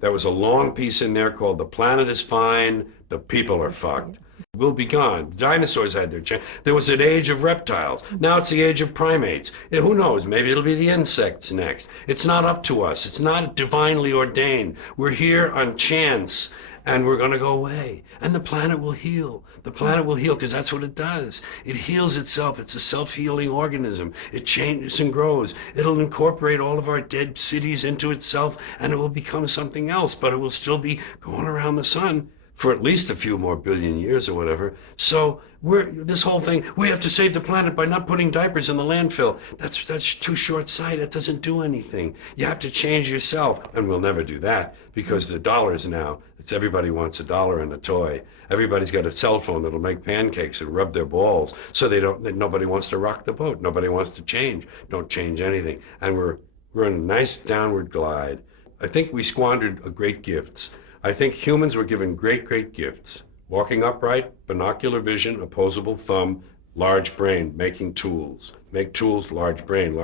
There was a long piece in there called "The Planet is Fine, the People are Fucked." Will be gone. Dinosaurs had their chance. There was an age of reptiles. Now it's the age of primates. Who knows? Maybe it'll be the insects next. It's not up to us. It's not divinely ordained. We're here on chance, and we're going to go away. And the planet will heal. The planet will heal because that's what it does. It heals itself. It's a self-healing organism. It changes and grows. It'll incorporate all of our dead cities into itself, and it will become something else, but it will still be going around the sun for at least a few more billion years or whatever. So this whole thing, we have to save the planet by not putting diapers in the landfill. That's too short-sighted. It doesn't do anything. You have to change yourself, and we'll never do that because the dollars now, everybody wants a dollar and a toy. Everybody's got a cell phone that'll make pancakes and rub their balls, so nobody wants to rock the boat. Nobody wants to change. Don't change anything. And we're in a nice downward glide. I think we squandered great gifts. I think humans were given great, great gifts. Walking upright, binocular vision, opposable thumb, large brain, making tools. Make tools, large brain,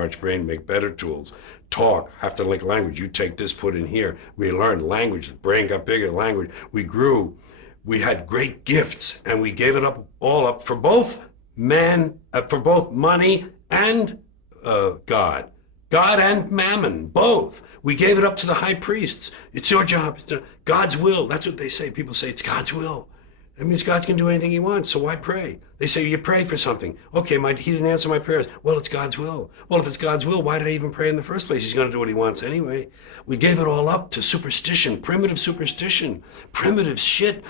make better tools. Talk, have to like language. You take this, put in here. We learned language, the brain got bigger, language. We grew. We had great gifts, and we gave it all up for both money and God. God and mammon, both. We gave it up to the high priests. It's your job. It's God's will. That's what they say. People say it's God's will. That means God can do anything he wants, so why pray? They say you pray for something. Okay, he didn't answer my prayers. Well, it's God's will. Well, if it's God's will, why did I even pray in the first place? He's going to do what he wants anyway. We gave it all up to superstition, primitive shit.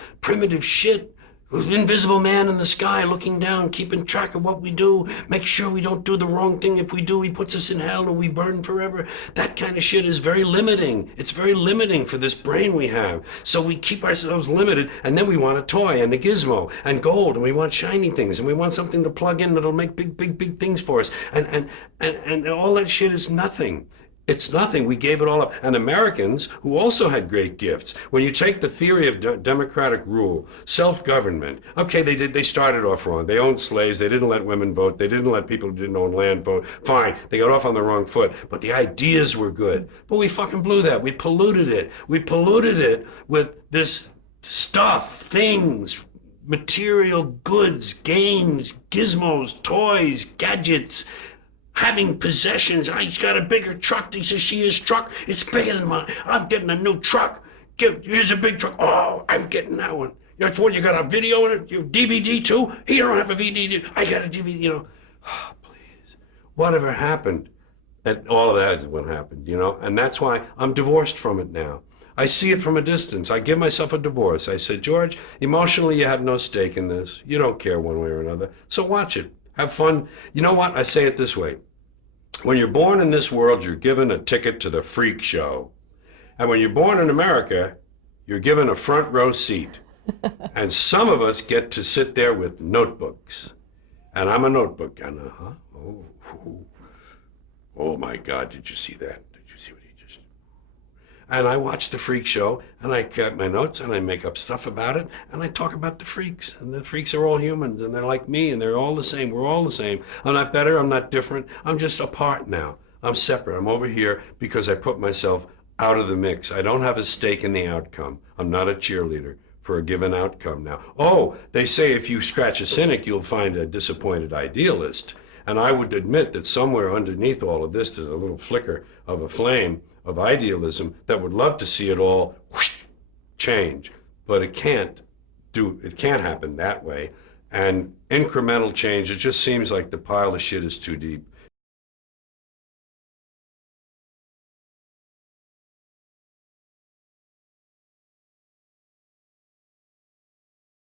Invisible man in the sky looking down, keeping track of what we do, make sure we don't do the wrong thing. If we do, he puts us in hell and we burn forever. That kind of shit is very limiting. It's very limiting for this brain we have. So we keep ourselves limited, and then we want a toy and a gizmo and gold, and we want shiny things, and we want something to plug in that'll make big things for us. And all that shit is nothing. It's nothing. We gave it all up. And Americans, who also had great gifts, when you take the theory of democratic rule, self-government, okay, they started off wrong. They owned slaves. They didn't let women vote. They didn't let people who didn't own land vote. Fine. They got off on the wrong foot. But the ideas were good. But we fucking blew that. We polluted it. We polluted it with this stuff, things, material goods, games, gizmos, toys, gadgets, having possessions. He's got a bigger truck. He says, see his truck? It's bigger than mine. I'm getting a new truck. Here's a big truck. Oh, I'm getting that one. That's what, you got a video in it? You DVD too? He don't have a DVD. I got a DVD, Oh, please. Whatever happened? And all of that is what happened, And that's why I'm divorced from it now. I see it from a distance. I give myself a divorce. I said, George, emotionally you have no stake in this. You don't care one way or another. So watch it. Have fun. You know what? I say it this way. When you're born in this world, you're given a ticket to the freak show. And when you're born in America, you're given a front row seat. And some of us get to sit there with notebooks. And I'm a notebook. And oh my God, did you see that? Did you see what he just... And I watch the freak show, and I get my notes, and I make up stuff about it, and I talk about the freaks. And the freaks are all humans, and they're like me, and they're all the same. We're all the same. I'm not better. I'm not different. I'm just apart now. I'm separate. I'm over here because I put myself out of the mix. I don't have a stake in the outcome. I'm not a cheerleader for a given outcome now. Oh, they say if you scratch a cynic, you'll find a disappointed idealist. And I would admit that somewhere underneath all of this, there's a little flicker of a flame of idealism that would love to see it all whoosh, change, but it can't happen that way. And incremental change, it just seems like the pile of shit is too deep.